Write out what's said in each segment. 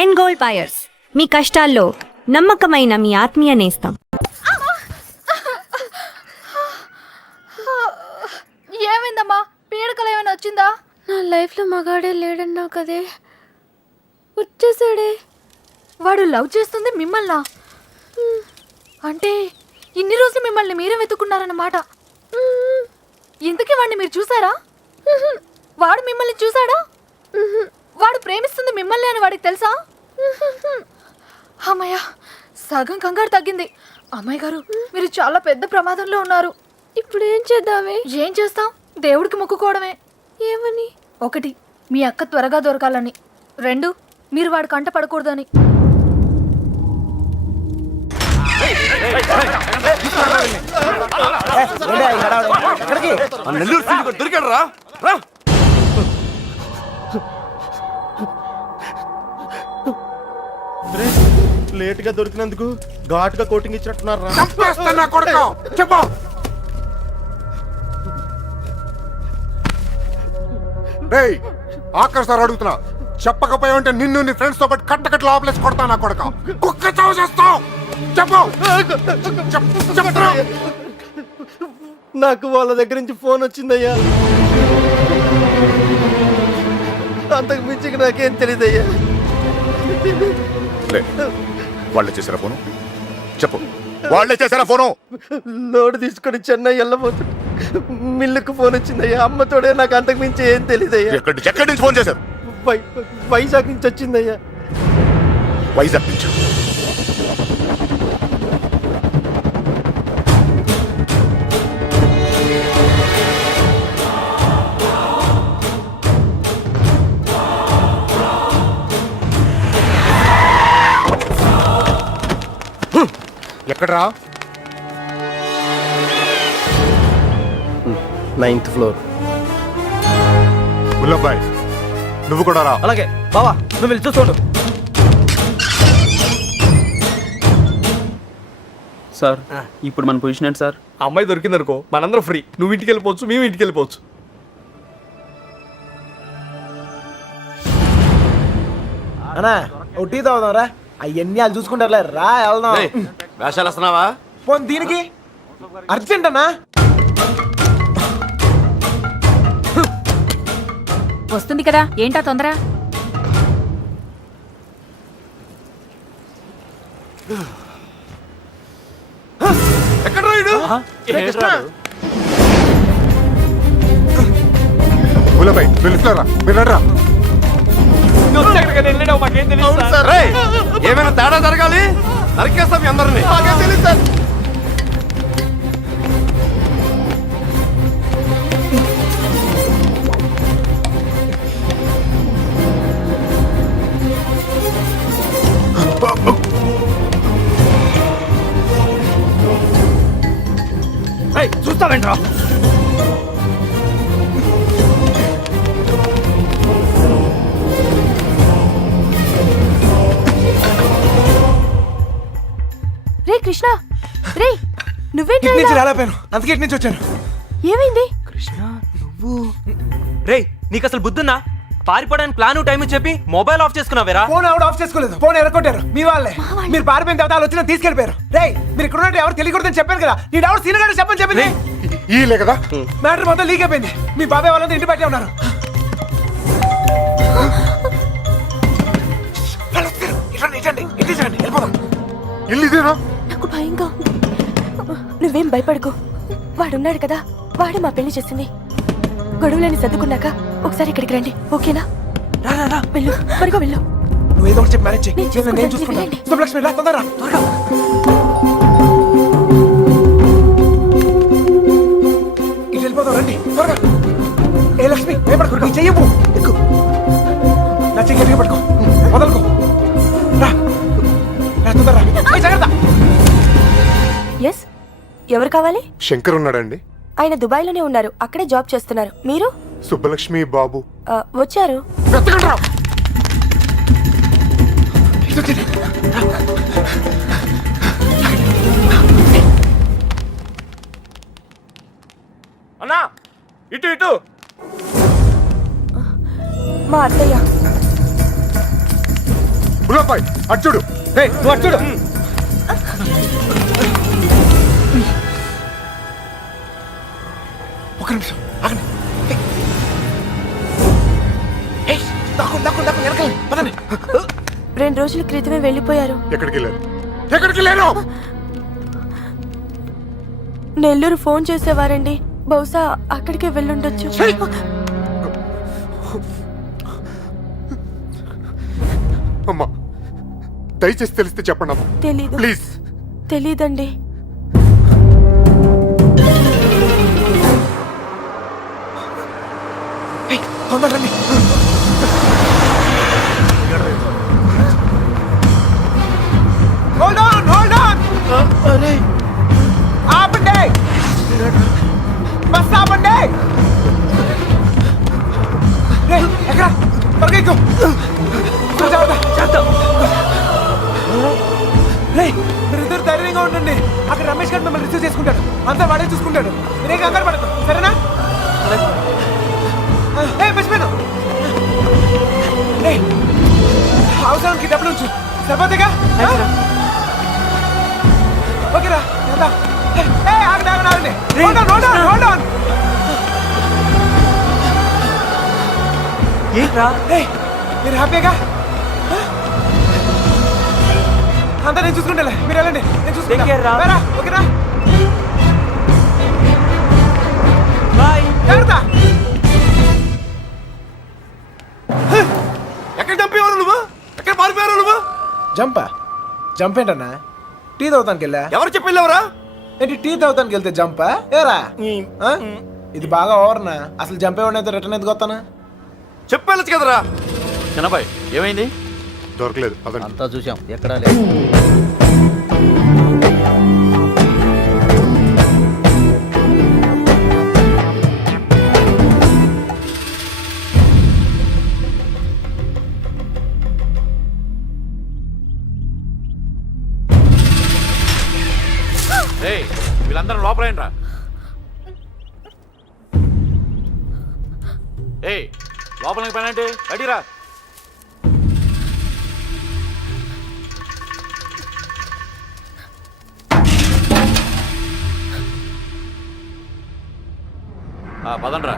End gold buyers, మీ కష్టాల్లో నమ్మకమైన మీ ఆత్మీయ నేస్తం. ఏమైందమ్మా? పీడకలు ఏమైనా వచ్చిందా? నా లైఫ్లో మగాడే లేడన్నావు కదే, వచ్చేసాడే. వాడు లవ్ చేస్తుంది మిమ్మల్నా? అంటే ఇన్ని రోజులు మిమ్మల్ని మీరే వెతుకున్నారన్నమాట. ఇంతకీ వాడిని మీరు చూసారా? వాడు మిమ్మల్ని చూసాడా? వాడు ప్రేమిస్తుంది మిమ్మల్ని అని వాడికి తెలుసా? అమ్మయ్య, సగం కంగారు తగ్గింది. అమ్మాయి గారు, మీరు చాలా పెద్ద ప్రమాదంలో ఉన్నారు. ఇప్పుడు ఏం చేద్దామే? ఏం చేస్తాం? దేవుడికి మొక్కుకోవడమే. ఏమని? 1, మీ అక్క త్వరగా దొరకాలని. 2, మీరు వాడి కంట పడకూడదని. లేట్ గా దొరికినందుకు ఘాటుగా కోటింగ్ ఇచ్చినట్టున్నారు. ఆఖరి సార్ అడుగుతున్నా, చెప్పకపోయా ఉంటే నిన్ను నీ ఫ్రెండ్స్ తో పాటు కట్టకట్ల ఆపలేసి కొడతా నా కొడక. కుక్క చావు చేస్తావు. చెప్పు. నాకు వాళ్ళ దగ్గర నుంచి ఫోన్ వచ్చిందయ్యా. అంతకు మించి నాకేం తెలియదయ్యా. వాళ్ళే చేశారా ఫోను? చెప్పు, వాళ్ళే చేశారా ఫోను? లోడ్ తీసుకొని చెన్నై వెళ్ళబోతు మిల్లుకు ఫోన్ వచ్చిందయ్యా. అమ్మతోడే, నాకు అంతకు మించి ఏం తెలియదయ్యా. ఎక్కడి నుంచి ఫోన్ చేశారు? వైజాగ్ నుంచి వచ్చిందయ్యా. వైజాగ్ నుంచి? ఎక్కడరా? 9th floor. ముల్లబ్బాయ్, నువ్వు కూడా రా. అలాగే బావా, నువ్వు వెళ్ళి చూసుకోండు. సార్, ఇప్పుడు మన పొజిషన్ ఏంటి సార్? అమ్మాయి దొరికిందనుకో, మనందరం ఫ్రీ. నువ్వు ఇంటికి వెళ్ళిపోవచ్చు, మేము ఇంటికి వెళ్ళిపోవచ్చు. అన్నా ఓ టీ తాగుదాం రా. అవన్నీ వాళ్ళు చూసుకుంటారులే, రా వెళ్దాం. వేషాలు వస్తున్నావా? పోనీ దీనికి అర్జెంట్ అన్నా. వస్తుంది కదా, ఏంటా తొందర? ఎక్కడ రాయుడు? ముల్లబ్బాయ్, వెళ్ళిపోరా. మీరు రా. ఏమైనా తేడా జరగాలి, నరికేస్తాం మీ అందరినీ. తెలియదు సార్. చూస్తావేంట్రా? రే కృష్ణ, రే నువ్వేంటి? ఇటు నుంచి రాలేపోయాను, అందుకే ఇటు నుంచి వచ్చాను. ఏమైంది? కృష్ణ, నువ్వు రే, నీకు అసలు బుద్ధున్నా? పారిపోవడానికి ప్లాన్ టైం చెప్పి మొబైల్ ఆఫ్ చేసుకున్నావేరా? ఫోన్ ఎవరు ఆఫ్ చేసుకోలేదు, ఫోన్ ఎరగొట్టారు మీ వాళ్ళే. మీరు పారిపోయిన తర్వాత వాళ్ళు వచ్చిన తీసుకెళ్ళిపోయారు. రే, మీరు ఇక్కడ ఉన్నట్టు ఎవరు తెలియకూడదని చెప్పాను కదా. నీ ఎవరు సీనియర్ గారు చెప్పని చెప్పింది. ఈలే కదా మ్యాటర్ మొత్తం లీక్ అయిపోయింది. మీ బాబాయ్ వాళ్ళంతా ఇంటి బయటే ఉన్నారు. ఇల్లు ఇదేనా? నాకు భయంగా ఉంది. నువ్వేం భయపడకు, వాడున్నాడు కదా, వాడే మా పెళ్లి చేసింది. గొడవలని సర్దుకున్నాక ఒకసారి ఇక్కడికి రండి, ఓకేనా? రా రా రా, వెళ్ళు, త్వరగా వెళ్ళు. నువ్వు ఏదో ఒకటి చెప్పి మ్యారేజ్ చేయి. నేను చూసుకుంటాను. వెళ్ళండి. శుభలక్ష్మి, రా తొందరగా, త్వరగా. ఇటు వెళ్ళిపోతాం, రండి త్వరగా. ఏ లక్ష్మి, భయపడకు, నీ చెయ్యవు. ఎక్కు, నా చెయ్యి గట్టిగా పట్టుకో, వదలుకో. రా రా, తొందరగా. జాగ్రత్త. ఎస్, ఎవరు కావాలి? శంకర్ ఉన్నాడండి. ఆయన దుబాయ్లోనే ఉన్నారు, అక్కడే జాబ్ చేస్తున్నారు. మీరు? సుబ్బలక్ష్మి బాబు వచ్చారు. వెతకండిరా. అన్నా, ఇటు ఇటు. మా అత్తయ్య. బుల్లబాయ్ అటు చూడు. రేయ్, నువ్వు అటు చూడు. ఒక నిమిషం ఆగండి. ఏయ్, దాక్కోండి, వెనకాల పదండి. 2 రోజుల క్రితమే వెళ్ళిపోయారు. ఎక్కడికి వెళ్ళారు? ఎక్కడికి వెళ్ళారు? నెల్లూరు ఫోన్ చేసేవారండి. బహుశా అక్కడికే వెళ్ళుండొచ్చు. అమ్మా దయచేసి తెలిస్తే చెప్పండి అమ్మా తెలీదు. ప్లీజ్. తెలీదండి. ఏయ్, తొందరగా రండి. Hold on, hold on. ఆపండి. బస్ ఆపండి. రేయ్, ఎక్కడ? త్వరగా ఎక్కు. రేయ్, మీరిద్దరు ధైర్యంగా ఉండండి. అక్కడ రమేష్ గారు మిమ్మల్ని రిసీవ్ చేసుకుంటాడు. అంతా వాడే చూసుకుంటాడు. మీరే కంగారు పడదు, సరేనా? మర్చిపోయాను. అవసరానికి డబ్బులు ఉంచు. సరిపోతేగా? ఓకేరా, ఎంత? ఆగండి. Hold on. ఏంట్రా? మీరు హ్యాపీగా? అంతా నేను చూసుకుంటాలే, మీరు వెళ్ళండి. నేను Take care రా. చూసుకుంటా. ఓకేనా? బాయ్. జాగ్రత్త. ఎక్కడ చంపేవారు నువ్వు? ఎక్కడ పారిపోయారు నువ్వు? జంప్ ఏంటన్నా? టీ తాగుతానికి వెళ్ళా. ఎవరు చెప్పి వెళ్ళావురా? ఏంటి టీ తాగుతానికి వెళ్తే జంపా? ఏరా ఆ? ఇది బాగా ఓవర్నా. అసలు జంపేవాడినైతే రిటర్న్ ఎందుకు వస్తానా? చెప్పెళ్ళచ్చు కదరా. చిన్నబాయ్ ఏమైంది? దొరకలేదు అదండి. అంతా చూసాం, ఎక్కడా లేదు. ఏయ్, వీళ్ళందరూ లోపలేంట్రా. ఏయ్, లోపలికి పని అంటే అడిరా. పదండ్రా.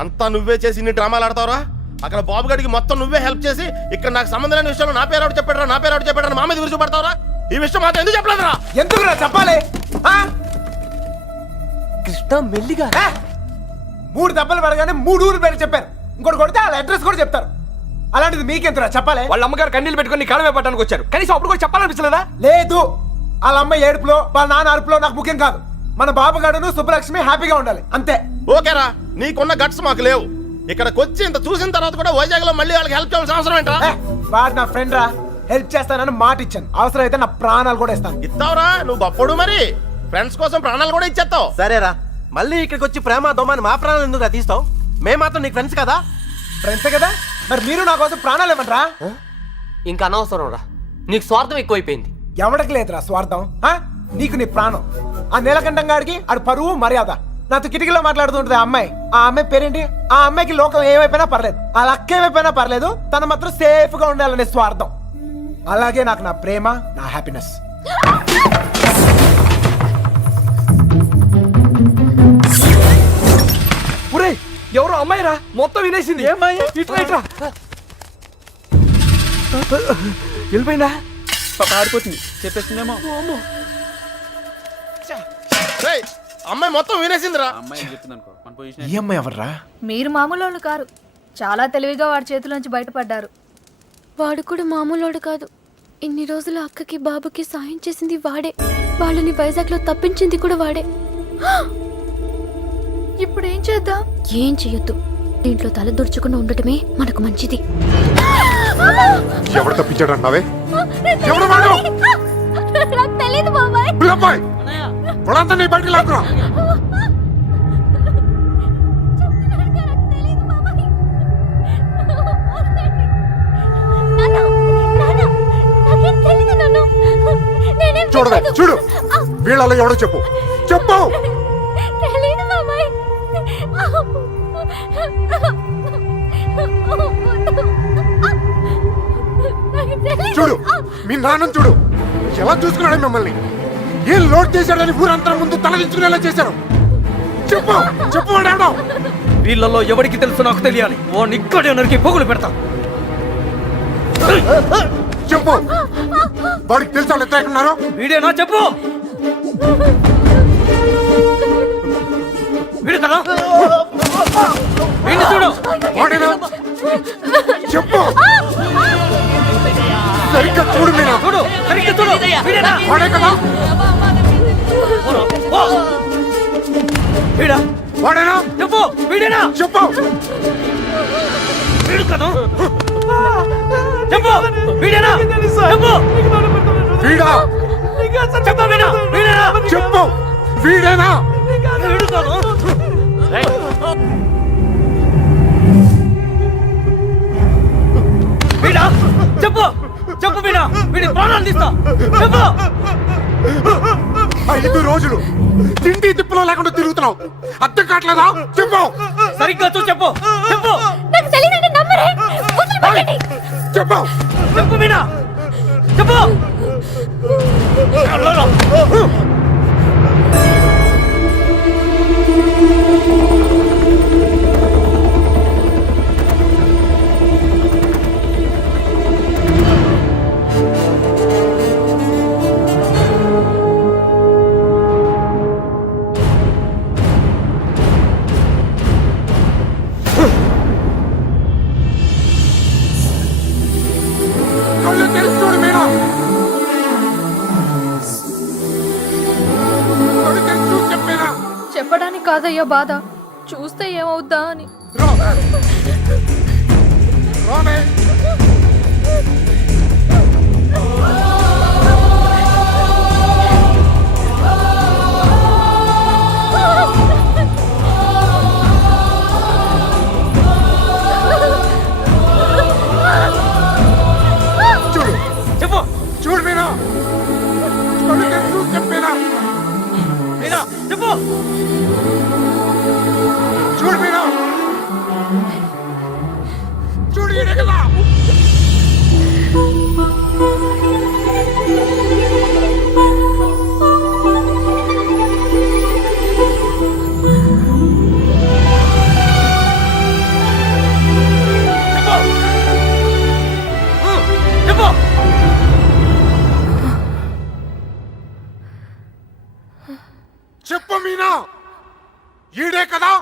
అంతా నువ్వే చేసి ఇన్ని డ్రామాలు ఆడతావురా? అక్కడ బాబు గడికి మొత్తం నువ్వే హెల్ప్ చేసి ఇక్కడ నాకు సంబంధం లేని విషయంలో నా పేరు చెప్పాడు మా మీద గురించి పడతావురా? ఈ విషయం మాత్రం ఎందుకు చెప్పలేదురా? ఎందుకురా చెప్పాలి? ఆ? కృష్ణ మెల్లిగా. 3 దెబ్బలు పడగానే 3 ఊరు పేరు చెప్పారు. ఇంకోటి కొడితే వాళ్ళ అడ్రస్ కూడా చెప్తారు. అలాంటిది మీకెంతరా చెప్పాలి? వాళ్ళ అమ్మగారు కన్నీళ్ళు పెట్టుకుని కాలమే పట్టడానికి వచ్చారు. కనీసం అప్పుడు కూడా చెప్పాలనిపించలేదా? లేదు, వాళ్ళ అమ్మ ఏడుపులో వాళ్ళ నాన్న అరుపులో నాకు ముఖ్యం కాదు. మన బాబుగాడును సుబ్బలక్ష్మి హ్యాపీగా ఉండాలి అంతే. ఓకేరా, నీకున్న గట్స్ మాకు లేవు. ఇక్కడికి వచ్చి ఇంత చూసిన తర్వాత కూడా వైజాగ్ లో మళ్ళీ వాళ్ళకి హెల్ప్ చేయాల్సిన అవసరం ఏంట్రా? వాడు నా ఫ్రెండ్ రా, హెల్ప్ చేస్తానని మాట ఇచ్చాను. అవసరం అయితే నా ప్రాణాలు కూడా ఇస్తాను. ఇస్తావురా? నువ్వు గొప్పడు మరి. ఫ్రెండ్స్ కోసం ప్రాణాలు కూడా ఇచ్చేస్తావు. సరేరా, మళ్ళీ ఇక్కడికి వచ్చి ప్రేమ దోమని మా ప్రాణాలు ఎందుకు తీస్తావు? మేము మాత్రం నీకు ఫ్రెండ్స్ కదా. ఫ్రెండ్స్ కదా, మరి మీరు నా కోసం ప్రాణాలు ఇవ్వండిరా. ఇంకా అనవసరం రా, నీకు స్వార్థం ఎక్కువైపోయింది. ఎవడికి లేదురా స్వార్థం. నీకు నీ ప్రాణం. ఆ నీలకంఠం గాడికి ఆడు పరువు మర్యాద. నాతో కిటికీలో మాట్లాడుతుంటది ఆ అమ్మాయి. ఆ అమ్మాయి పేరేంటి? ఆ అమ్మాయికి లోకం ఏమైపోయినా పర్లేదు, ఆ లక్క ఏమైపోయినా పర్లేదు, తన మాత్రం సేఫ్ గా ఉండాలనే స్వార్థం. అలాగే నాకు నా ప్రేమ, నా హ్యాపీనెస్. ఒరేయ్, ఎవరో అమ్మాయి రా, మొత్తం వినేసింది. ఇట్లా వెళ్ళిపోయిందా? ఆడిపోతుంది, చెప్పేస్తుందేమో. రేయ్, అమ్మాయి మొత్తం వినేసిందిరా. ఈ అమ్మాయి ఎవర్రా? మీరు మామూలు వాళ్ళు కారు. చాలా తెలివిగా వాడి చేతిలోంచి బయటపడ్డారు. వాడు కూడా మామూలోడు కాదు. ఇన్ని రోజులు అక్కకి బాబుకి సాయం చేసింది వాడే. వాళ్ళని వైజాగ్లో తప్పించింది కూడా వాడే. ఇప్పుడు ఏం చేద్దాం? ఏం చెయ్యొద్దు. దీంట్లో తల దుర్చుకుని ఉండటమే మనకు మంచిది. ఎవరు తప్పించాడు అన్నావే? ఎవరు వాడు? నాకు తెలీదు బాబాయ్. బుల్లబాయ్, వాళ్ళంతా నీ బయటికి లాక్కురా. చూడవే, చూడు, వీళ్ళలో ఎవడో చెప్పు. తెలీదు బాబాయ్. మీ నాన్న చూడు ఎలా చూసుకున్నాడు మిమ్మల్ని. ఏం లోడ్ చేశాడని ఊరంతా ముందు తలదించుకునేలా చేశారు. చెప్పు చెప్పు వాడేవాడో. వీళ్ళల్లో ఎవరికి తెలుసు నాకు తెలియాలి. ఓ నిక్కడే నరికి పొగులు పెడతా. చెప్పు వాడికి తెలుసా వాళ్ళు ఎట్లా ఉన్నారు. వీడేనా చెప్పు. వీడు కదా వీడిని చూడు. వాడేనా చెప్పు సరిగ్గా చూడు మీనా. చూడు సరిగ్గా చూడు. వీడేనా వాడే కదా ఓ. వీడా వాడేనా చెప్పు. వీడేనా చెప్పు వీడు కదా చెప్పు. వీడేనా చెప్పు. వీడా చెప్పు వీడా. వీడేనా చెప్పు వీడేనా. వీడు కాదు. వీడా చెప్పు. చెప్పు వీడా. వీడి ప్రాణాలు తీస్తా. చెప్పు. 5 రోజులు తిండి తిప్పులో లేకుండా తిరుగుతున్నావు. అర్థం కావట్లేదా. చెప్పు సరిగ్గా చూసి చెప్పు. చెప్పు. నాకు తెలియదండి నమ్మరే వదిలిపెట్టండి. చెప్పు చెప్పు వీడా. చెప్పు. కళ్ళు తెరిచి చూడు మీనా. కళ్ళు తెరిచి చూసి చెప్పేనా. చెప్పడానికి కాదయ్యా బాధ, చూస్తే ఏమవుద్దా అని. రామే చూడు చెప్పు. చూడు మీనా. కళ్ళు తెరిచి చూసి చెప్పేనా. వీడా చెప్పు. చూడు మీనా. చూడు ఈడే కదా. చెప్పు. చెప్పు మీనా. ఈడే కదా.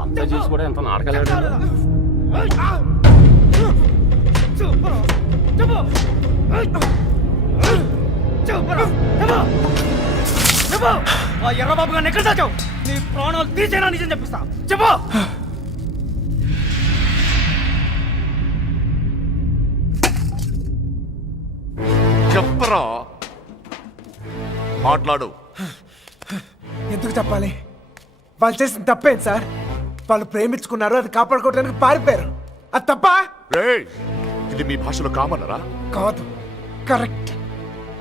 అంతా చూసి కూడా ఎంత నాటకాలు ఆ ఎర్రబాబు గారిని ఎక్కడ దాచావు? నీ ప్రాణాలు తీసేనా నిజం చెప్పిస్తా. చెప్పు. చెప్పరా మాట్లాడు. ఎందుకు చెప్పాలి? వాళ్ళు చేసిన తప్పేంటి సార్? వాళ్ళు ప్రేమించుకున్నారు, అది కాపాడుకోవడానికి పారిపోయారు. అది తప్ప ఇది మీ భాషలో కామనరా. కాదు, కరెక్ట్.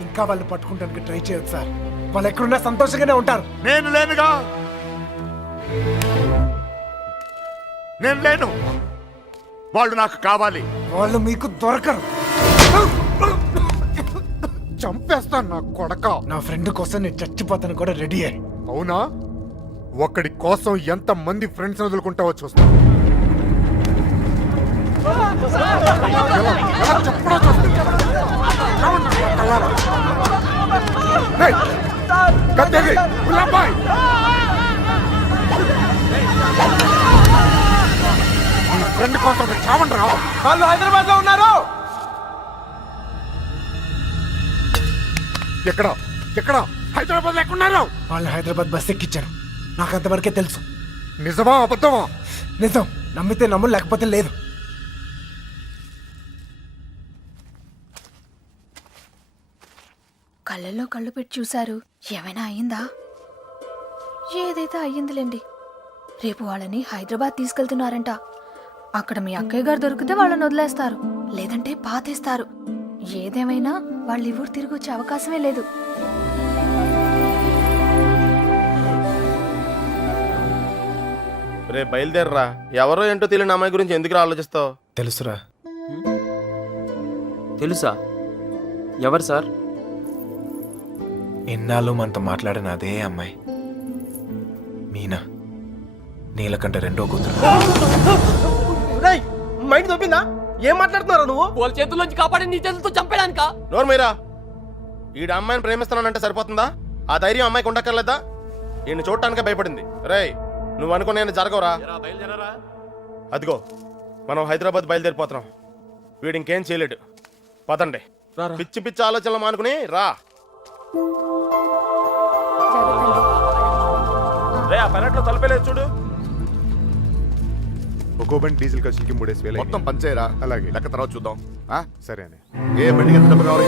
ఇంకా వాళ్ళు పట్టుకుంటానికి ట్రై చేయొచ్చు సార్. వాళ్ళు ఎక్కడున్నా సంతోషంగానే ఉంటారు. నేను లేనుగా. నేను లేను. వాళ్ళు నాకు కావాలి. వాళ్ళు మీకు దొరకరు. చంపేస్తాను నా కొడక. నా ఫ్రెండ్ కోసం నేను చచ్చిపోతాను కూడా రెడీ అయ్యి. అవునా? ఒక్కడి కోసం ఎంత మంది ఫ్రెండ్స్ వదులుకుంటావో చూస్తా. ఫ్రెండ్ కోసం చావండి రా. వాళ్ళు హైదరాబాద్ లో ఉన్నారు. ఎక్కడ ఎక్కడ హైదరాబాద్ ఎక్కడున్నారు? వాళ్ళు హైదరాబాద్ బస్ ఎక్కించారు. నాకు అంతవరకే తెలుసు. నిజమా అబద్ధమా? నిజం. నమ్మితే నమ్ము, లేకపోతే లేదు. కళ్ళల్లో కళ్ళు పెట్టి చూశారు. ఏమైనా అయ్యిందా? ఏదైతే అయ్యిందిలేండి. రేపు వాళ్ళని హైదరాబాద్ తీసుకెళ్తున్నారంట. అక్కడ మీ అక్కయ్య గారు దొరికితే వాళ్ళని వదిలేస్తారు, లేదంటే పాతేస్తారు. ఏదేమైనా వాళ్ళు ఈ ఊరు తిరిగి వచ్చే అవకాశమే లేదు. రే బయలుదేరరా. ఎవరో ఏంటో తెలియని అమ్మాయి గురించి ఎందుకు ఆలోచిస్తావు? తెలుసురా. తెలుసా? ఎవరు సార్? ఎన్నాళ్ళు మనతో మాట్లాడిన అదే అమ్మాయి, మీనా. నీలకంటే రెండో కూతురు. మైండ్ తప్పిందా? ఏం మాట్లాడుతున్నారా నువ్వు? వాళ్ళ చేతుల్లోంచి కాపాడి నీ చేతులతో చంపేడానికా? నోరు మీరా. ఈడ అమ్మాయిని ప్రేమిస్తున్నానంటే సరిపోతుందా? ఆ ధైర్యం అమ్మాయికి ఉండక్కర్లేదా? ఈయన చూడటానికే భయపడింది. రేయ్, నువ్వు అనుకునే జరగవురా. అదిగో మనం హైదరాబాద్ బయలుదేరిపోతున్నాం. వీడు ఇంకేం చేయలేడు. పదండి. పిచ్చి పిచ్చి ఆలోచనలు మానుకుని రా. రే, ఆ పెరట్లో తలపేలేదు చూడు. ఒక్కో బండి డీజిల్ ఖర్చులకి 3,000 మొత్తం పంచేయరా. అలాగే. లెక్క తర్వాత చూద్దాం. సరే అని. ఏ బండికి ఎంత డబ్బు కావాలి?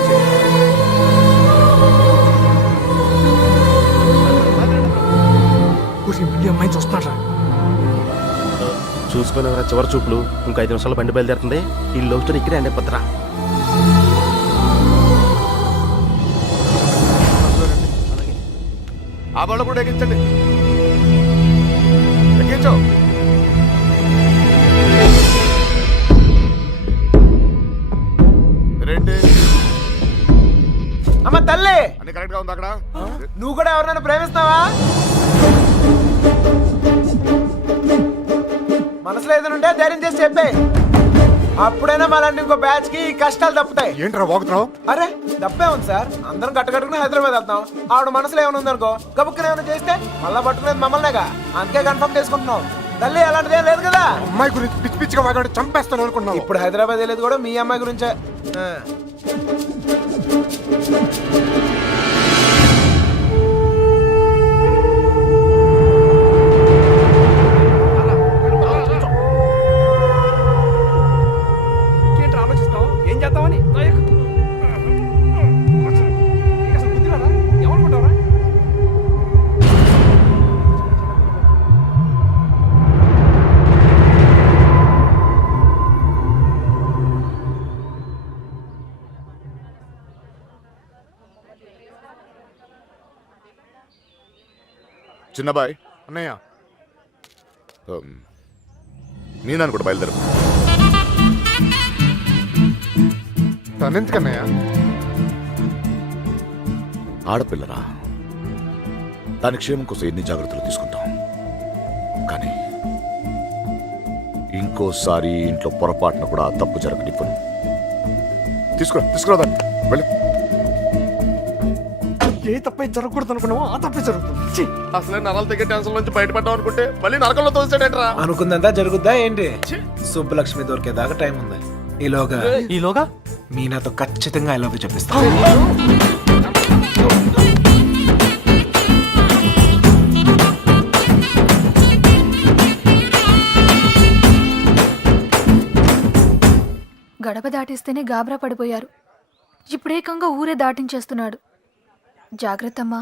అమ్మాయి చూస్తున్నారా? చూసుకుని చివరి చూపులు. ఇంకో 5 నిమిషాలు బండి బయలుదేరుతుంది. ఈ లవ్ స్టోరీ ఇక్కడే అండి పత్రా. ఆ బళ్ళు కూడా ఎక్కించండి. ఎక్కించు. రెండే. అమ్మ తల్లి, అన్ని కరెక్ట్ గా ఉంది అక్కడ. నువ్వు కూడా ఎవరినైనా ప్రేమిస్తావా? మనసులో ఏదైనా ఉంటే ధైర్యం చేసి చెప్పే. అప్పుడైనా మళ్ళీ ఇంకో బ్యాచ్ కి కష్టాలు తప్పుతాయి. ఏంట్రా వాగుతున్నావు? అరే తప్పే ఉంది సార్. అందరం కట్టుకట్టుకుని హైదరాబాద్ వెళ్తాం. ఆవిడ మనసులో ఏమైనా ఉందనుకో, గబుక్కున ఏమైనా చేస్తే మళ్ళా పట్టుకునేది మమ్మల్నేగా. అందుకే కన్ఫర్మ్ చేసుకుంటున్నాం. తల్లి అలాంటిదే లేదు కదా. అమ్మాయి గురించి పిచ్చి పిచ్చిగా వాగాడు, చంపేస్తాను అనుకున్నావు. ఇప్పుడు హైదరాబాద్ వెళ్ళేది కూడా మీ అమ్మాయి గురించే. ఆలోచిస్తావు ఏం చేద్దామని? ఏమనుకుంటావరా? చిన్నబాయ్ అన్నయ్య, నేను కూడా బయలుదేరు. తనెందుకన్నయ్య? ఆడపిల్లరా, దాని క్షేమం కోసం ఎన్ని జాగ్రత్తలు తీసుకుంటాం. కానీ ఇంకోసారి ఇంట్లో పొరపాటున కూడా తప్పు జరగనివ్వను. తీసుకురా దాన్ని. వెళ్ళి. ఏ తప్పే జరగకూడదు అనుకున్నావో ఆ తప్పే జరుగుతుంది. అసలే నరాలు తెగే టెన్షన్ నుంచి బయటపడ్డాం అనుకుంటే మళ్ళీ నరకంలో తోసాడేట్రా. అనుకుందంతా జరుగుద్దా ఏంటి? సుబ్బలక్ష్మి దొరికేదాకా టైం ఉంది. ఈలోగా మీనాతో ఖచ్చితంగా ఐ లవ్ యూ చెప్పిస్తా. గడప దాటిస్తేనే గాబరా పడిపోయారు. ఇప్పుడేకంగా ఊరే దాటించేస్తున్నాడు. జాగ్రత్తమ్మా.